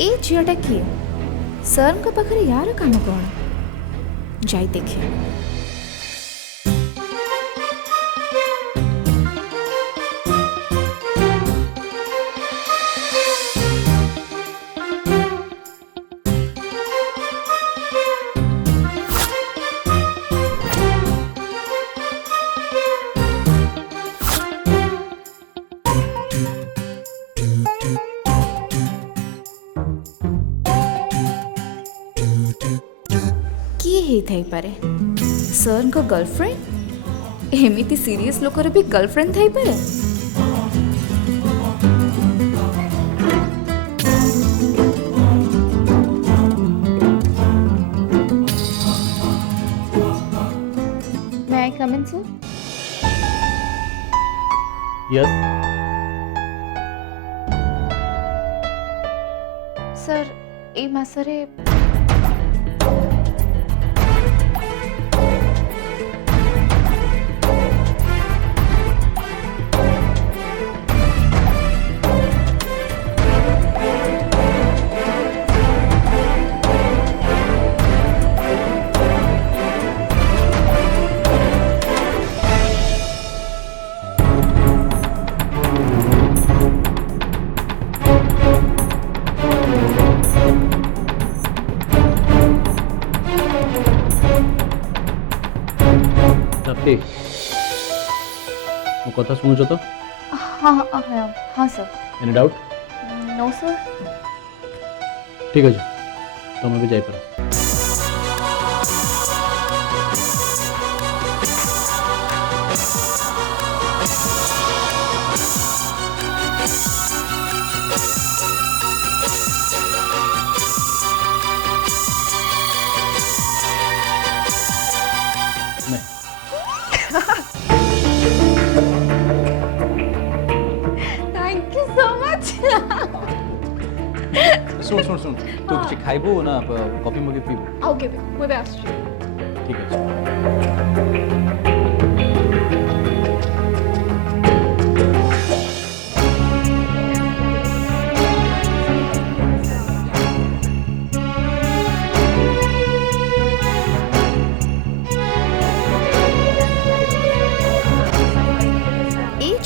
ए झीलटा किए सर पाखे यार काम कौन जाई देखे। किए पारे सर को गर्लफ्रेंड एमिति सीरियस लोकर भी गर्लफ्रेंड थई पारे। May I come in, sir? Yes. Sir, ए मासरे राप्ती मो कथा सुनुछ तो? हाँ हाँ हाँ हाँ sir. Any doubt? No sir. ठीक अच्छे तुम भी जापर। Thank you so much. सुन सुन सुन तू किसी खाइबू ना कॉफी मगे पीबू? ओके मुझे आसुची। ठीक है।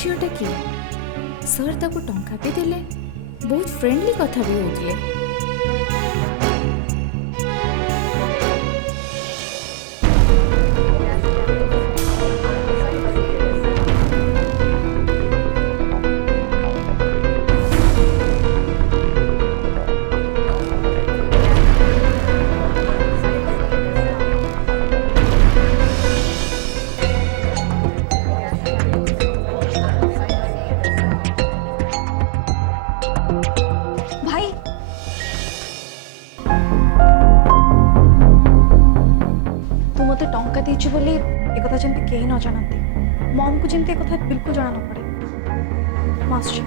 झीलटा किए सर ताको टंका भी देले बहुत फ्रेंडली कथा भी होतले। टंका देची बोली एक कथा जंती केही न जानती मॉम को जंती कथा बिल्कुल जाना न पड़े मास्टर।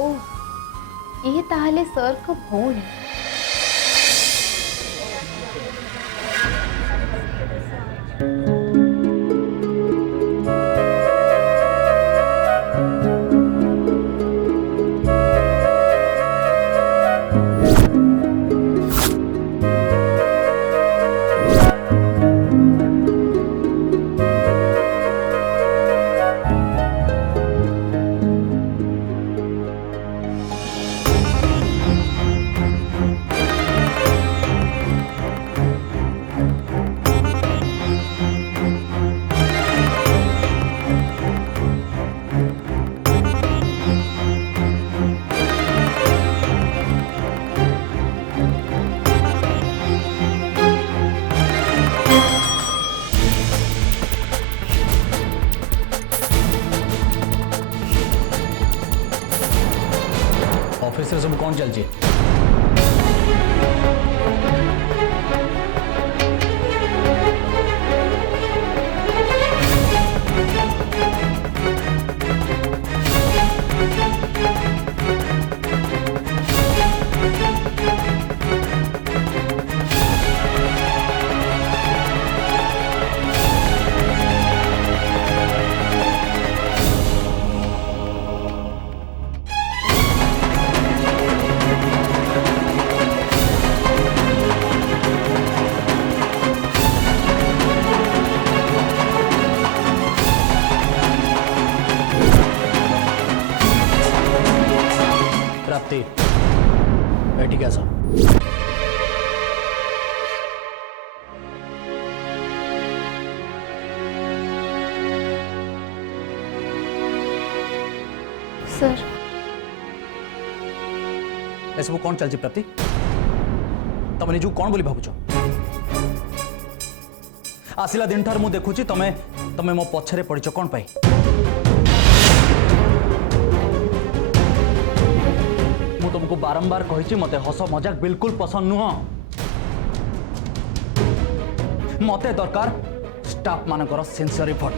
ओ ये ताहले सर को भौणी। ऑफिस से सब कौन चलची? प्राप्ति बैठी कैसा सर एसबू कौन चलती प्राप्ति तुम निजू कौन बोली भावुच आसला दिन ठार मु देखुची तमे तमे मो पछरे पड़िच कौन पाई मु तुमको बारंबार कही मते हस मजाक बिल्कुल पसंद नुह मते दरकार स्टाफ मानकर सिंसियर एफर्ट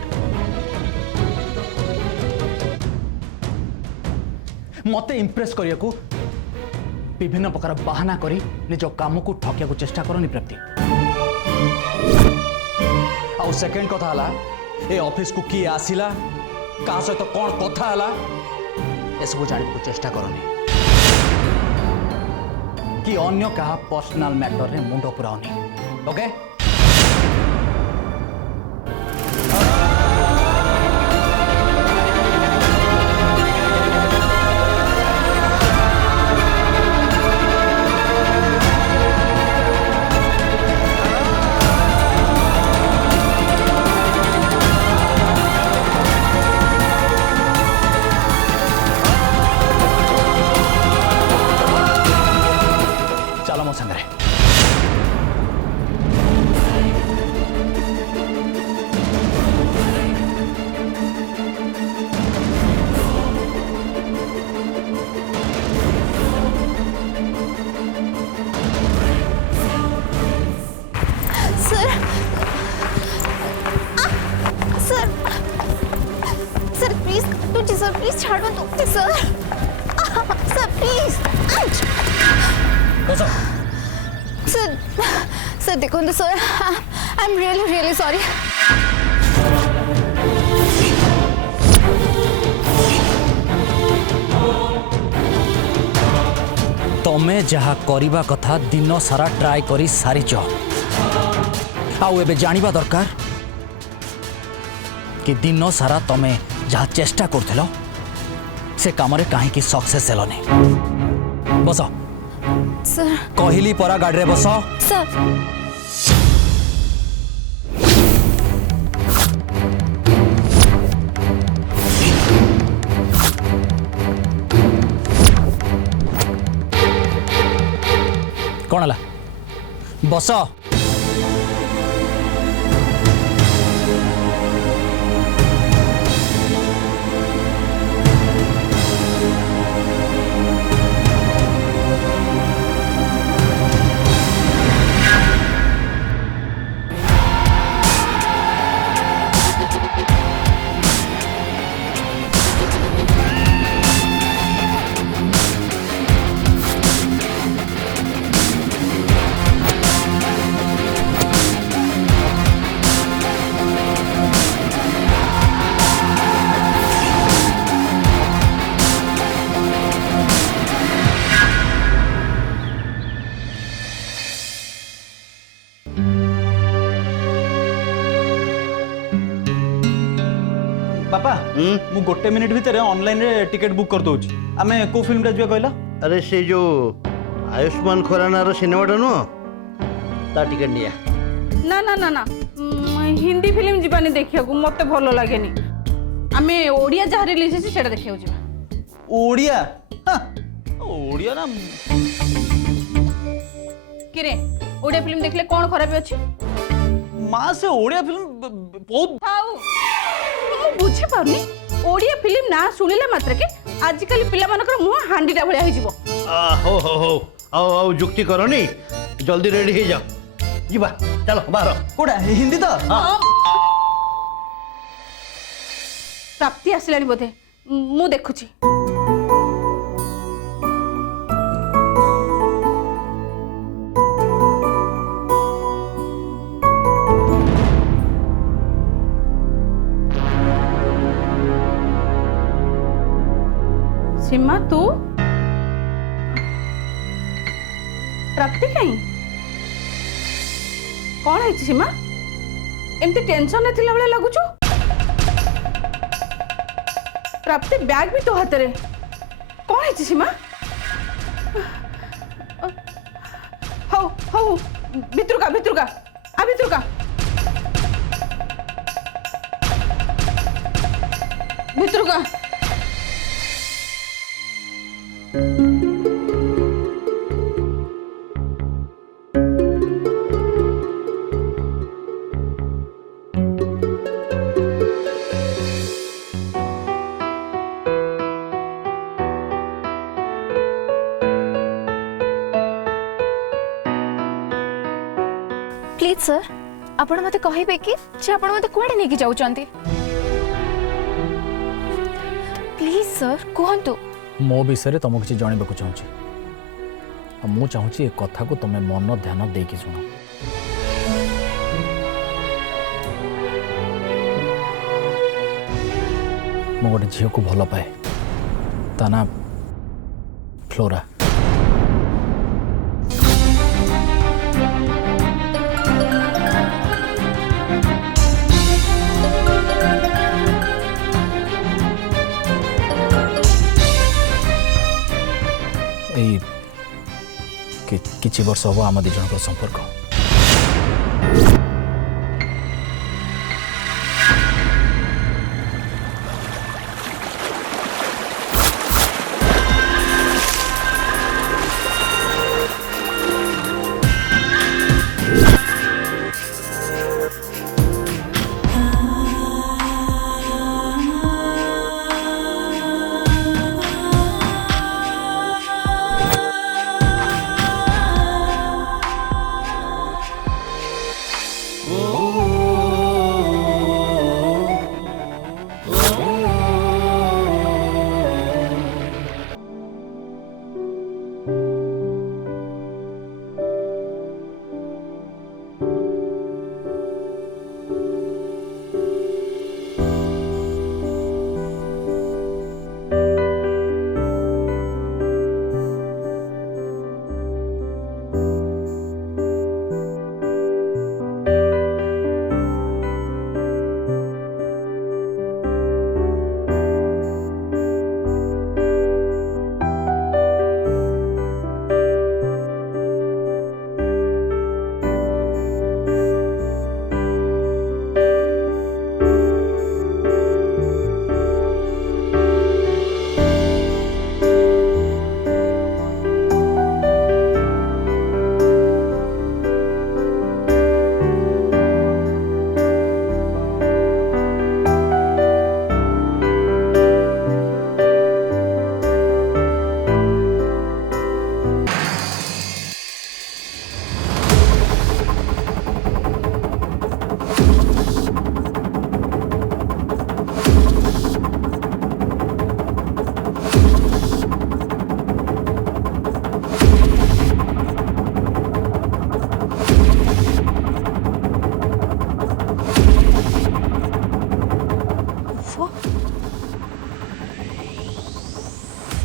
मते इंप्रेस करिया को विभिन्न प्रकार बहाना करी निज काम को ठकिया को चेष्टा करनी प्राप्ति आउ सेकेंड कथा हला ए ऑफिस को किए आसिला का सहित कौन कथा हला ए सब जाने को चेष्टा करनी कि अन्य कहा पर्सनल मैटर रे मुंड पुरावनी ओके चलो मो संगे सर सर सर प्लीज तुझे सर प्लीज छाड़ो तो sir sir please sir sir देखो तो sir I am really really sorry तमे जहा करिबा कथा दिन सारा ट्राई करी सारीच आउ एबे जानिबा दरकार कि दिन सारा तमे जहा चेष्टा करथिलो से कामरे काहे की सक्सेस हेलोनी बस सर कहली परा गाड़ी रे बस सर कौन हला बस पापा मु गोटे मिनिट भितर ऑनलाइन रे टिकट बुक कर दोची आमे को फिल्म रे जिया कहला अरे से जो आयुष्मान खुरानार सिनेमाटा नुह ता टिकट निया ना ना ना ना हिंदी फिल्म जीवानी देखिया को मते भलो लागेनी आमे ओडिया जहा रिलीज होची सेटा देखिया जीवा ओडिया हां ओडिया ना किरे ओडिया फिल्म देखले कोन खराब अछि मां से ओडिया फिल्म बहुत थाउ मु बुझी पारनी ओडिया फिल्म ना सुनिला मात्र के आजिकल पिला मानकर मुह हांडीटा भलिया हो जिवो हो आओ आओ जुक्ति करनी जल्दी रेडी हो जाओ जीवा चलो बाहर कोडा हिंदी तो हाँ प्राप्ति आसिलानी बोधे मु देखुची सीमा तू प्राप्ति कहीं कौन है सीमा एमती टेंशन नथिला बेले लगुचु प्राप्ति बैग भी तो हाथ रे कौन है सीमा हौ भितरुका भितरुका आ भितरुका भितरुका प्लीज सर आपण मते कहिबे कि जे आपण मते कुआडे नेकी जाउचंती प्लीज सर कहंतु मो विषय तुमको किसी जानवाक चाहूँगी मु चाहूँगी ए कथा को तुम मन ध्यान देकी शुण मु गोटे झील को भल पाए ता ना फ्लोरा किछि वर्ष हम आम दी जन संपर्क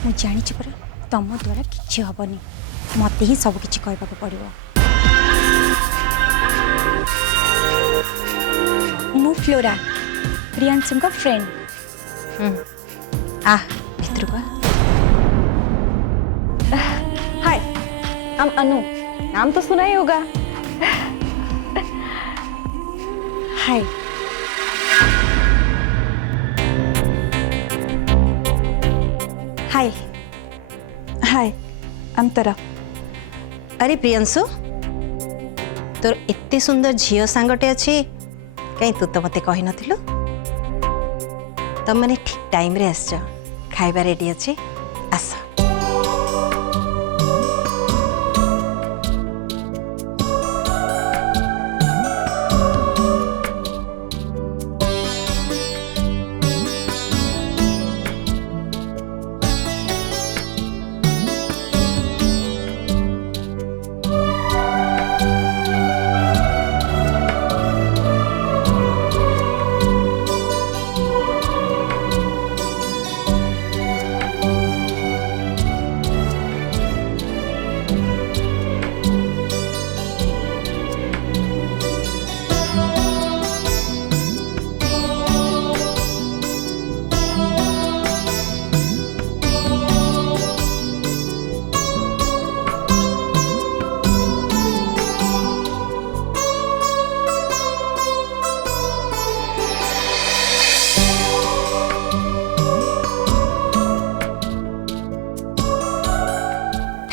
मु जानी परा तुम द्वारा किसी हेनी मत ही सब किसी कहवाक पड़ो मु फ्लोरा प्रियांशु का फ्रेंड भितर को हाय आई एम अनु नाम तो सुना ही होगा हाय हाय हाय आई एम तरा अरे प्रियांशु तोर एते सुंदर झील सांगटे अच्छी कहीं तू तो मत कही नथिलु तुम मैंने ठीक टाइम रे आस खाइबा रेडी अच्छे आस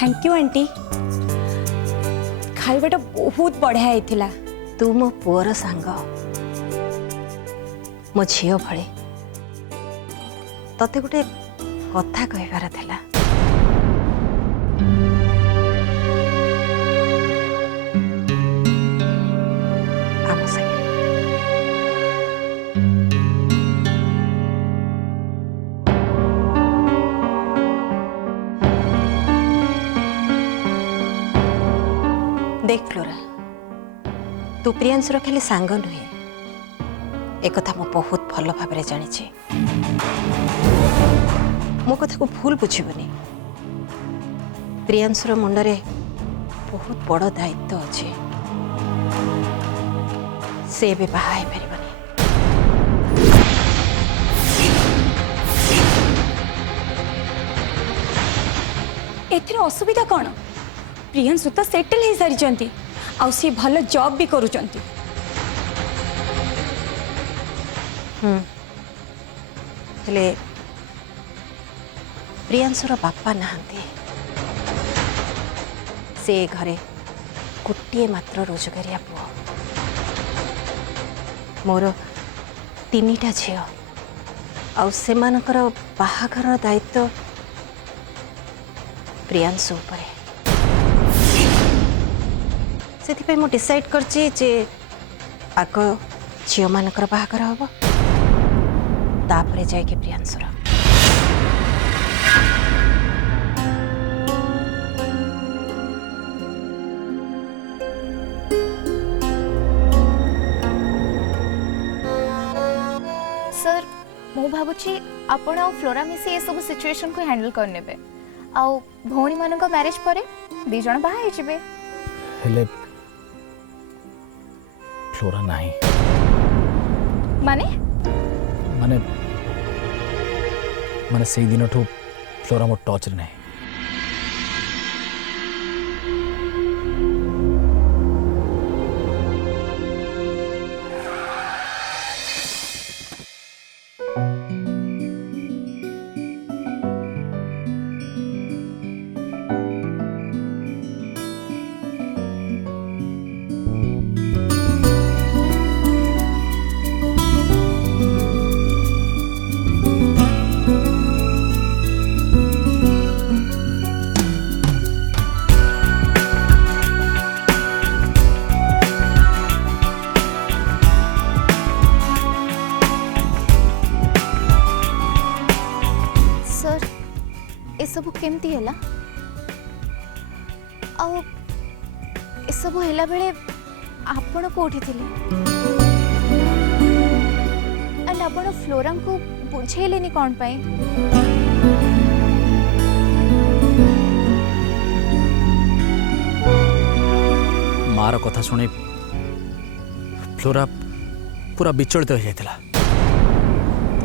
थैंक यू आंटी खाइबाटा बहुत बढ़िया होइथिला तू मो पुअर सांग मो झील भले तते गोटे कथा कहबार थिला आम संगे देख फ्लोरा तू प्रियांशुर खाली सांग नुहे एक कथा मु बहुत भल भाव जानी मो कथा को भूल बुझबनी प्रियांशुर मुंडरे बहुत बड़ दायित्व अच्छे से भी बाहा पारबनी एथिर असुविधा कौन प्रियांशु तो सेटल हो सारी आउ सी भल जॉब भी करूचंती हेले प्रियांशुर बापा नहांती से घरे गोटे मात्र रोजगारिया पुओ मोर तीनिटा झील आउ सेमानकर बाहाघर दायित्व प्रियांशु उपरे से मु डिसाइड करची जे आग झील मानकर बाहाघर हम तापरे जाके प्रियांशुर सर मु भावुची आपण आ फ्लोरा मिसी ए सब सिचुएशन को हैंडल करनेबे आ भौणी मानक मैरिज परे दी जण बाहा हे जिवे हेले फ्लोरा नहीं माने माने माने से दिन ठू फ्लोरा मो टच रे नहीं सब केमती हैला आ ए सब हैला बेले आपण कोठी थिले एंड आपण फ्लोरा को बुझेलेनी कोन पाई मार कथा शुणी फ्लोरा पूरा विचलित हो जाता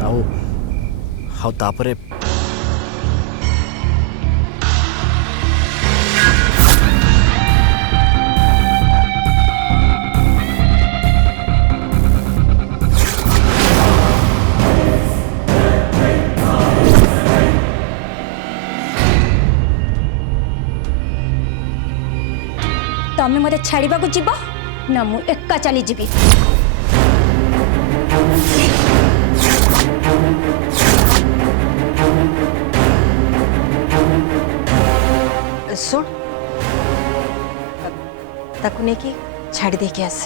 आउ तापरे तमें मते छाड़ीबा को जीव ना मु एका चली जीवी सुन ताकू नहीं कि छाड़ी दे के आस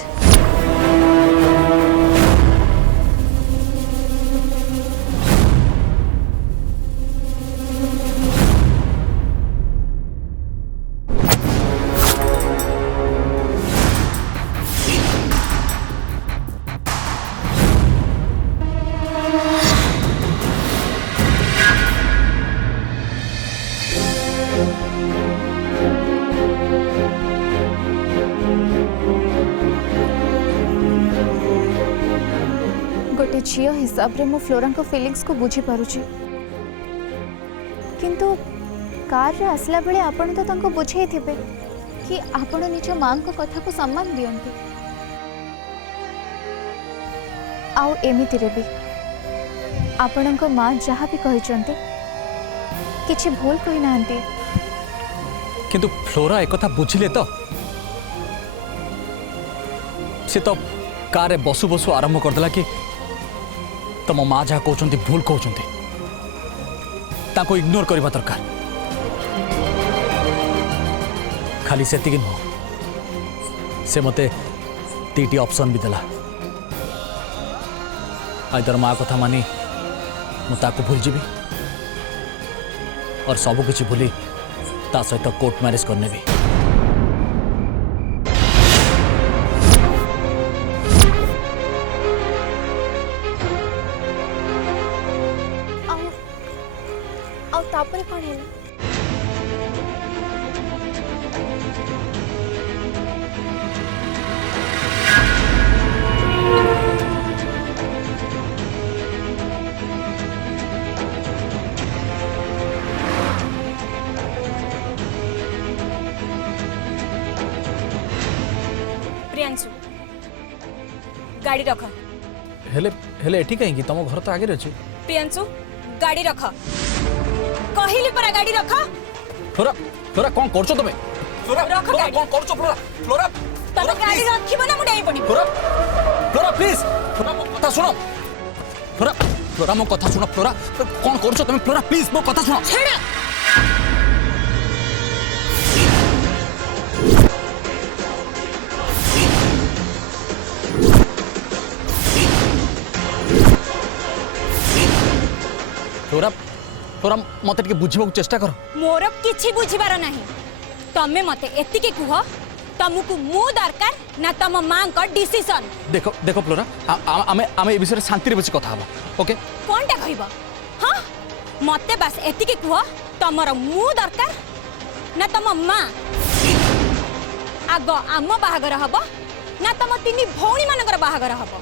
गोटे झील हिसाब रे मो फ्लोरा को फीलिंग्स को बुझी पारुची किंतु कार रे आसला बेले आपण तो तांको बुझे थिबे कि आपण निज मां को कथा को सम्मान दियंती आउ एमिति रे भी आपण को मां जहा भी कहि चंती किछि भूल कहि नांती किंतु फ्लोरा एक कथा बुझिले तो से तो कार रे बसु बसु आरंभ करदेला कि तुम माँ जहाँ कहते भूल कहते ताको इग्नोर करवा दरकार खाली से नुह से मते तीटी ऑप्शन भी देला आइदर माँ कथा मानी मुझे भूल जीवी और सब किसी भूली ता सहित कोर्ट मैरिज करने भी तापर कौन है प्रियांशु गाड़ी रख। हेले हेले एठी कहीं तुम घर तो आगे अच्छे प्रियांशु गाड़ी रख कहली परा गाड़ी रख। फ्लोरा फ्लोरा कौन करछो तमे फ्लोरा रख फ्लोरा गाड़ी। कौन करछो फ्लोरा फ्लोरा तब गाड़ी रखिबो ना मुडे पड़ी। फ्लोरा फ्लोरा प्लीज फ्लोरा मो कथा सुनो फ्लोरा फ्लोरा मो कथा सुनो फ्लोरा कौन करछो तमे फ्लोरा प्लीज मो कथा सुनो छेड़ा फ्लोरा फ्लोरा मते टिके बुझिबो चेष्टा कर मोर किछि बुझिबार नाही तमे मते एतिके कुह तुमको मु दरकार ना तम मां का डिसीजन। देखो देखो फ्लोरा आमे आमे ए विषय शांति रे बसी कथा हबा ओके कोनटा कहइबो हां मते बस एतिके कुह तमर मु दरकार ना तम मां आगो आम बाहागर हबो ना तम तिनी भौणी मानकर बाहागर हबो।